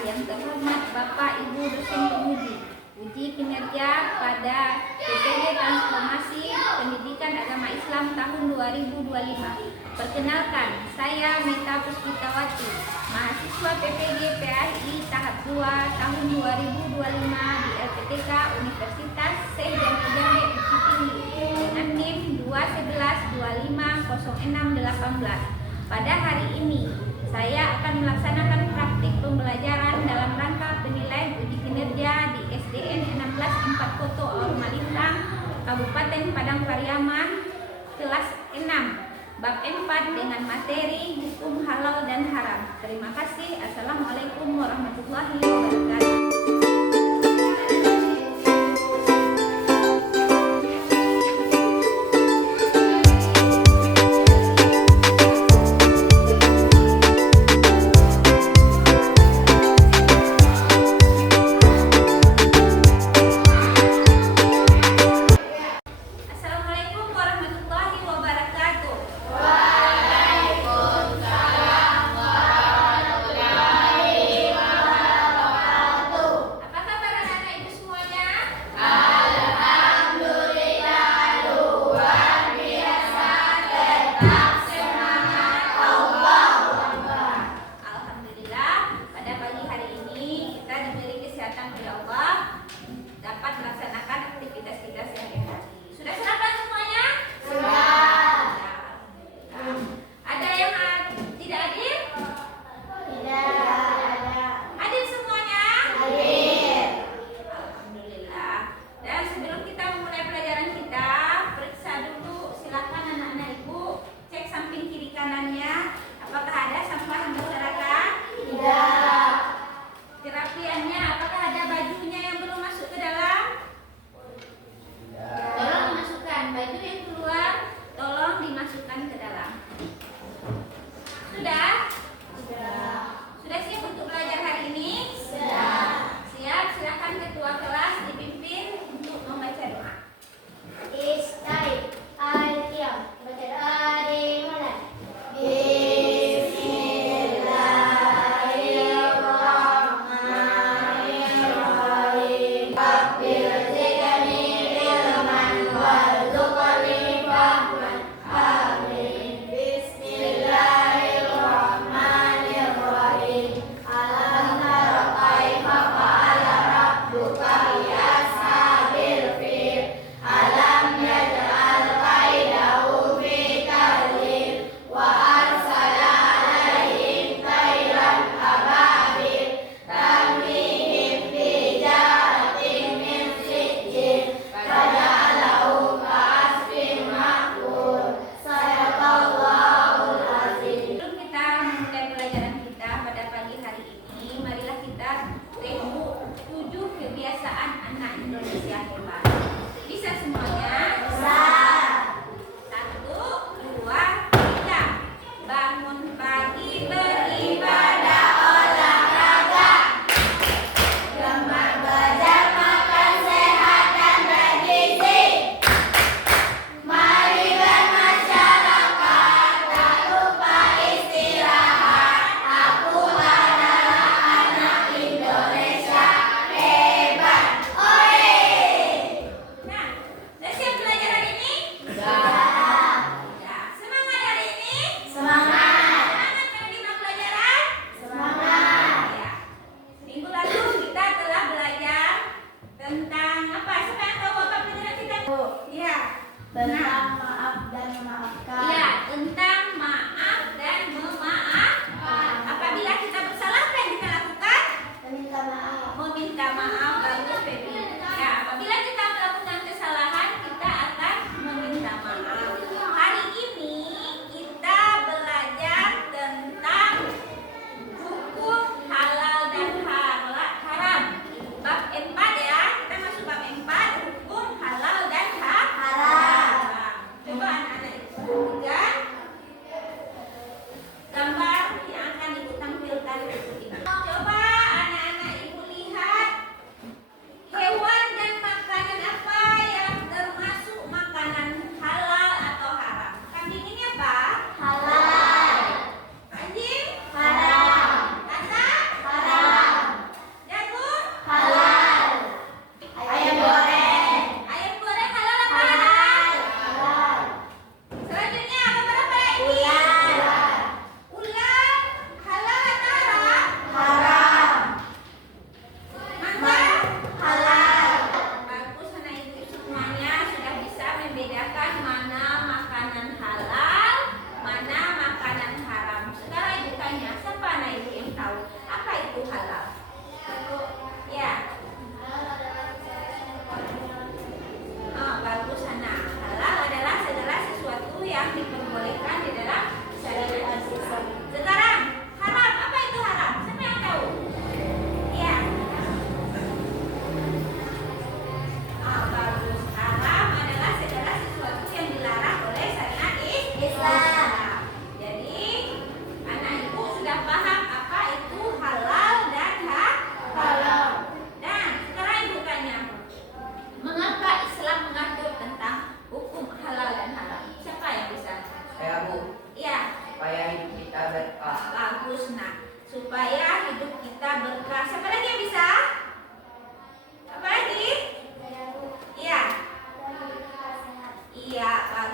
yang terhormat Bapak Ibu dosen penguji, uji kinerja pada PPG Transformasi Pendidikan Agama Islam tahun 2025. Perkenalkan, saya Meta Puspitawati, mahasiswa PPG PAI tahap 2 tahun 2025 di LPTK Universitas Syekh Jamil Jambe Bukit Tinggi dengan NIM 211250618. Pada hari ini, saya akan melaksanakan praktik pembelajaran dalam rangka penilaian uji kinerja di SDN 16 4 Koto Aur Malintang, Kabupaten Padang Pariaman, kelas 6, bab 4 dengan materi hukum halal dan haram. Terima kasih. Assalamualaikum warahmatullahi wabarakatuh. Dapat melaksanakan aktivitas kita sehari-hari. Sudah sarapan semuanya? Sudah. Ada yang tidak hadir? Tidak. Hadir semuanya? Hadir. Alhamdulillah. Dan sebelum kita memulai pelajaran kita, periksa dulu, silakan anak-anak ibu cek samping kiri kanannya, apakah ada sampah yang berserakan? Tidak. Kerapiannya, apakah ada bajunya yang belum masuk ke dalam? Tolong masukkan baju yang keluar, tolong dimasukkan ke dalam. Sudah? Sudah siap untuk belajar hari ini? Sudah. Siap, silakan ketua kelas dipimpin untuk membaca doa. Al-Qiyam. Baca doa dimulai. Kebiasaan anak Indonesia hebat. Bisa semuanya? Bisa. 1, 2, 3. Bangun pagi beribadah olahraga. Gemar belajar makan sehat dan bergizi. Mari bermasyarakat, tak lupa istirahat. Aku adalah anak Indonesia. Tentang maaf dan memaafkan. Iya, tentang maaf dan memaafkan. Apabila kita bersalah, apa yang kita lakukan? Meminta maaf. Meminta maaf, bagus Pepi. Ya, apabila kita melakukan kesalahan, kita akan meminta maaf. Hari ini kita belajar tentang hukum halal dan haram. Bab 4 ya, kita masuk bab 4, hukum halal dan haram. Coba anak-anak ibu perhatikan gambar yang akan ibu tampilkan berikut ini. Coba anak-anak ibu lihat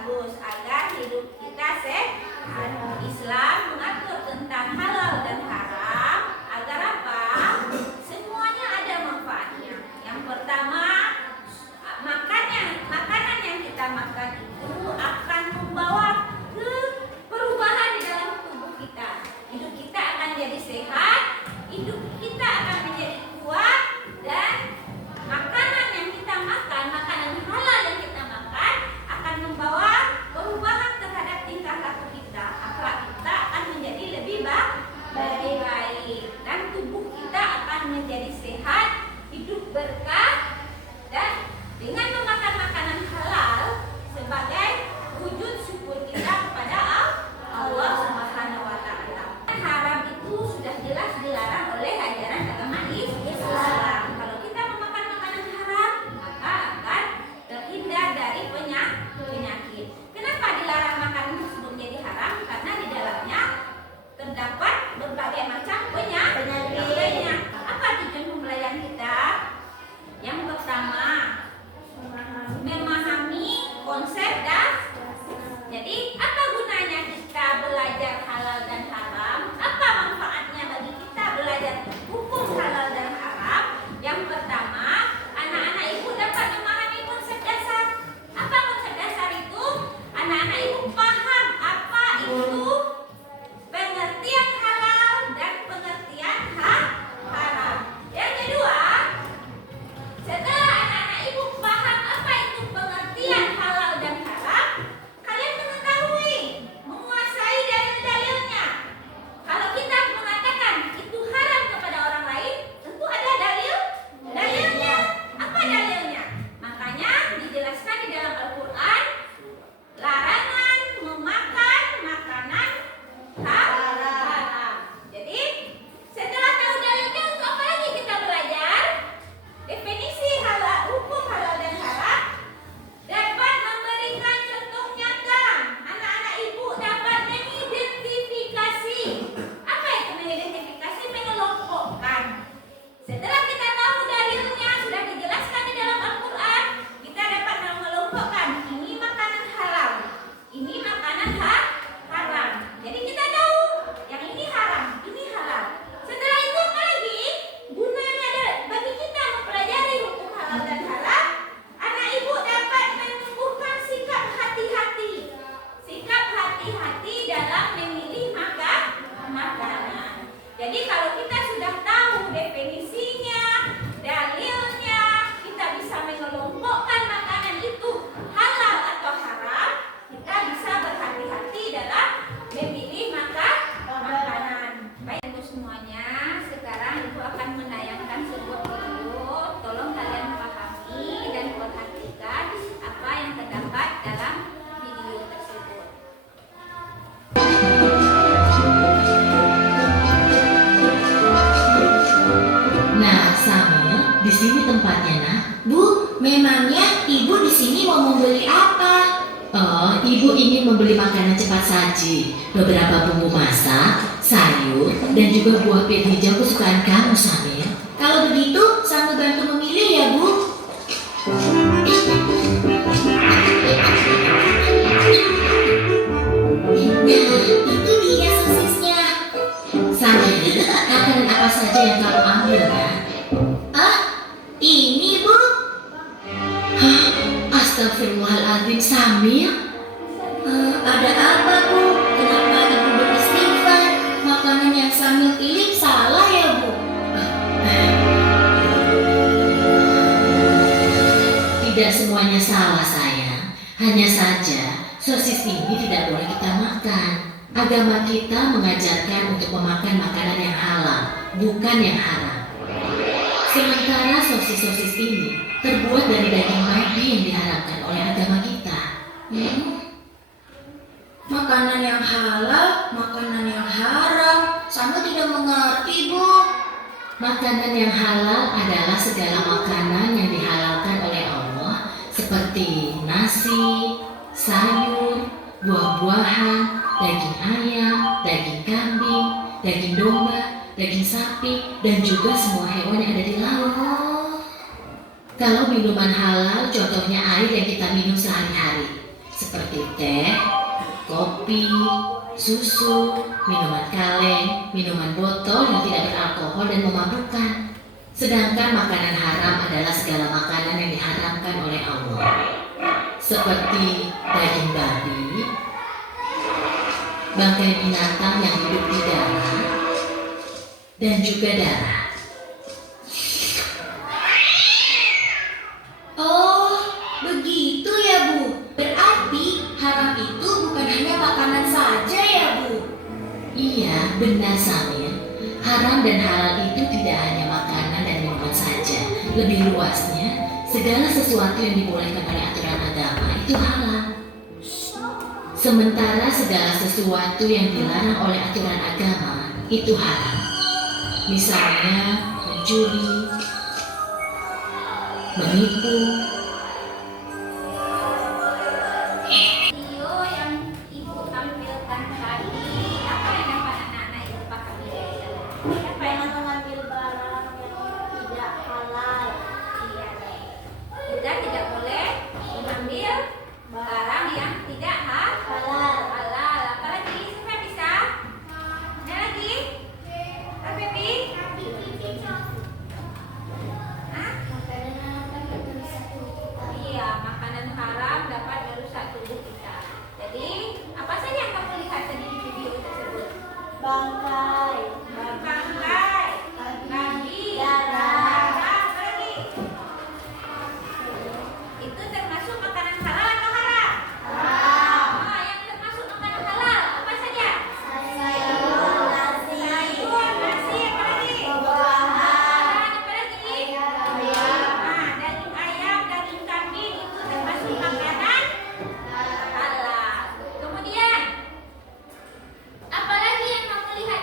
bagus agar hidup kita sehat. Islam mengatur tentang halal dan haram agar apa? Semuanya ada manfaatnya. Yang pertama, makanan yang kita makan itu akan membawa ke perubahan di dalam tubuh kita. Hidup kita akan jadi sehat, hidup kita akan menjadi kuat, dan makanan yang kita makan, makanan halal yang kita makan akan membawa perubahan terhadap tingkah laku kita. Akhlak kita akan menjadi lebih baik dan tubuh kita akan menjadi sehat, hidup berkah, dan dengan memakan makanan halal sebagai wujud syukur kita kepada Allah Subhanahu wa Ta'ala. Haram itu sudah jelas dilarang oleh ajaran agama Islam. Kalau kita memakan makanan haram, maka akan terhindar dari penyakit. Kenapa dilarang makanan tersebut menjadi haram? Karena di dalamnya terdapat berbagai macam penyakit. Apa tujuan pembelajaran kita? Yang pertama, memahami konsep dasar. Jadi, apa gunanya kita belajar halal dan haram? Apa manfaatnya bagi kita belajar hukum halal dan haram? Yang pertama, anak-anak ibu dapat memahami konsep dasar. Apa konsep dasar itu? Anak-anak ibu paham apa itu pengertian halal dan pengertian haram. Yang kedua, setelah anak-anak ibu paham apa itu pengertian halal dan haram, kalian mengetahui, menguasai dalil-dalilnya. Kalau kita mengatakan itu haram kepada orang lain, tentu ada dalilnya. Apa dalilnya? Makanya dijelaskan di dalam Al-Quran, larangan memakan makanan haram. Jadi, setelah tahu dalilnya, untuk apa lagi kita belajar? Definisi halal, hukum halal dan haram dapat memberikan contoh nyata. Anak-anak ibu dapat mengidentifikasi. Apa itu mengidentifikasi? Mengelompokkan. Setelah kita tahu dalilnya, sudah dijelaskan di dalam Al-Quran, kita dapat mengelompokkan ini makanan halal, ini makanan haram. Jadi kita tahu yang ini haram, ini halal. Setelah itu apa lagi? Gunanya bagi kita mempelajari hukum halal dan haram, anak ibu dapat menumbuhkan sikap hati-hati. Sikap hati-hati dalam memilih makanan. Jadi kalau kita sudah tahu definisinya, dalilnya, kita bisa mengelompokkan makanan itu halal atau haram, kita bisa berhati-hati dalam memilih makanan. Baik ibu semuanya, sekarang ibu akan menayangkan sebuah video. Tolong kalian pahami dan perhatikan apa yang terdapat dalam video tersebut. Nah, Samil, di sini tempatnya, nah. Bu, memangnya ibu di sini mau membeli apa? Oh, ibu ingin membeli makanan cepat saji, beberapa bumbu masak, sayur, dan juga buah pit hijau kesukaan kamu, Samil. Kalau begitu, Samil bantu memilih ya, Bu. Nah, itu dia sosisnya. Samil, makanan apa saja yang kamu ambil, kan? Ah, ini, Bu. Hah, astagfirullahaladzim, Samil. Ada apa, Bu? Kenapa ibu beristighfar? Makanan yang Samil pilih salah ya, Bu? Tidak semuanya salah, sayang. Hanya saja, sosis ini tidak boleh kita makan. Agama kita mengajarkan untuk memakan makanan yang halal, bukan yang haram. Sementara sosis-sosis ini terbuat dari daging babi yang diharamkan oleh agama kita. Makanan yang halal, makanan yang haram, sama tidak mengerti, Bu. Makanan yang halal adalah segala makanan yang dihalalkan oleh Allah, seperti nasi, sayur, buah-buahan, daging ayam, daging kambing, daging domba, daging sapi, dan juga semua hewan yang ada di laut. Kalau minuman halal, contohnya air yang kita minum sehari-hari, seperti seperti teh, kopi, susu, minuman kaleng, minuman botol yang tidak beralkohol dan memabukkan. Sedangkan makanan haram adalah segala makanan yang diharamkan oleh Allah, seperti daging babi, bangkai binatang yang hidup di darat, dan juga darah. Oh, begitu ya Bu. Berarti haram itu bukan hanya makanan saja ya Bu? Iya, benar Samir. Haram dan halal itu tidak hanya makanan dan minuman saja. Lebih luasnya, segala sesuatu yang dibolehkan oleh aturan agama itu halal. Sementara segala sesuatu yang dilarang oleh aturan agama itu haram. Misalnya mencuri, menipu. Video yang ibu tampilkan tadi, apa yang dapat anak-anak itu pahami dari sana? Apa yang mengambil barang yang tidak halal? Iya, Nek. Kita tidak boleh mengambil barang yang tidak halal. Apalagi siapa bisa? Ada lagi? Apa Pi? Hah? Iya, makanan haram dapat merusak tubuh kita. Jadi, apa saja yang kamu lihat tadi di video tersebut? Bangkai, babi, darah, apa lagi? Itu termasuk makanan halal atau haram? Haram. Ah, yang termasuk makanan halal apa saja? Sayur, nasi, apa lagi? Buah-buahan, apa lagi? Ah, daging ayam, daging kambing itu termasuk makanan halal. Kemudian, apa lagi yang kamu lihat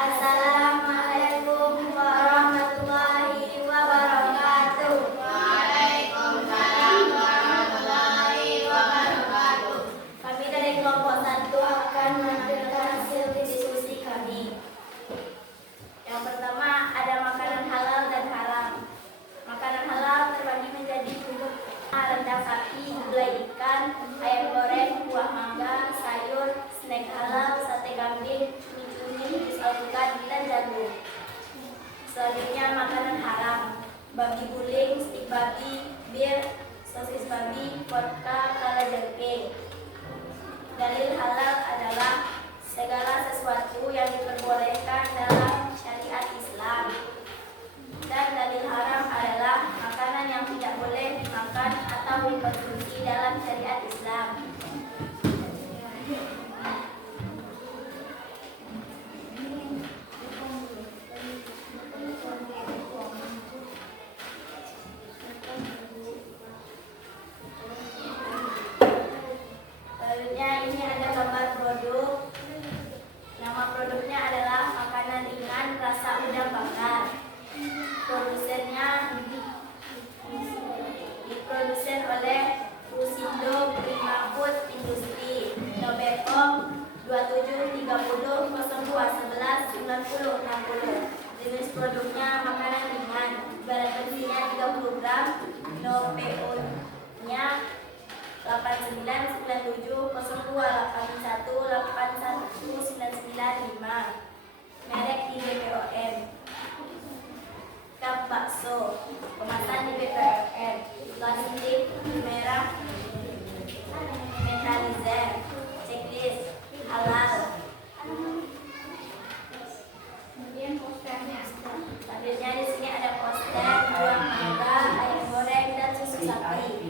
Assalamualaikum warahmatullahi wabarakatuh. Waalaikumsalam warahmatullahi wabarakatuh. Kami dari kelompok 1 akan menampilkan hasil diskusi kami. Yang pertama ada makanan halal dan haram. Makanan halal terbagi menjadi bentuk rendang sapi, gulai ikan, ayam goreng, buah mangga, sayur, snack halal, sate kambing, jus alpukat, dan jagung. Selanjutnya makanan haram, babi guling, stik babi, bir, sosis babi, vodka, kalajengking. Dalil halal adalah segala sesuatu yang diperbolehkan dalam syariat Islam. Dan dalil haram adalah makanan yang tidak boleh dimakan atau dikonsumsi dalam syariat Islam. Selanjutnya ini ada gambar produk. Nama produknya adalah makanan ringan rasa udang bakar. Produsennya diprodusen oleh Rusindo Prima Food Industri, Nobecom 2730 02 11 90 60. Jenis produknya makanan ringan, berat bersihnya 30 gram, no PO-nya 8997 02 81 81995. Merek di BPOM. Cup bakso, kemasan di BPOM. Plastik merah metalizer. Checklist halal. Kemudian posternya. Selanjutnya di sini ada poster buah mangga, ayam goreng, dan susu sapi.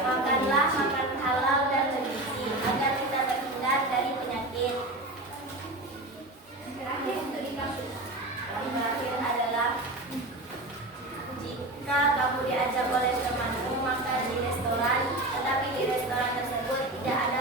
Makanlah makanan halal dan bergizi agar kita terhindar dari penyakit. Yang terakhir adalah jika kamu diajak oleh temanmu makan di restoran, tetapi di restoran tersebut tidak ada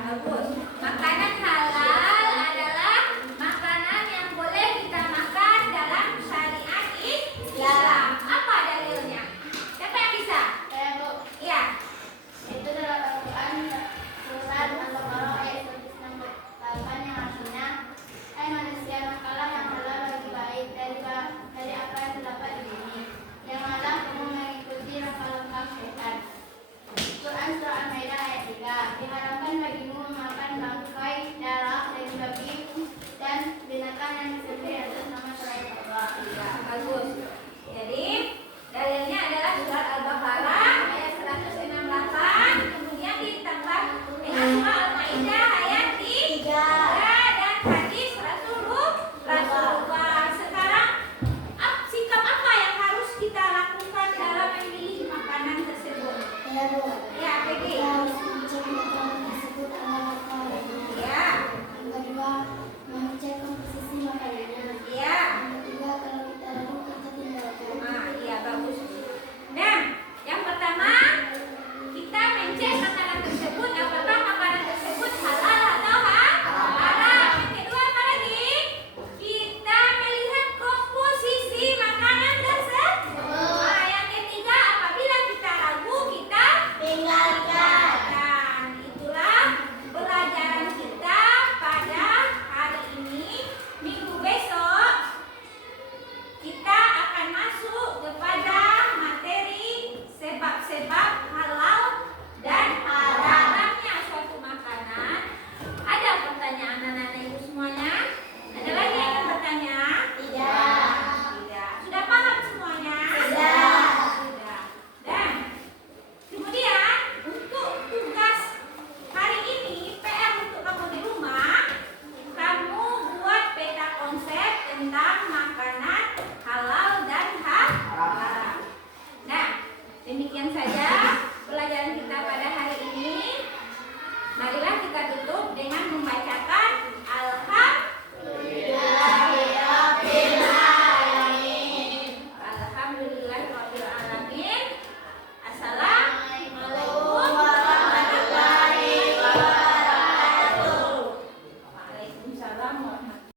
bagus. Makanan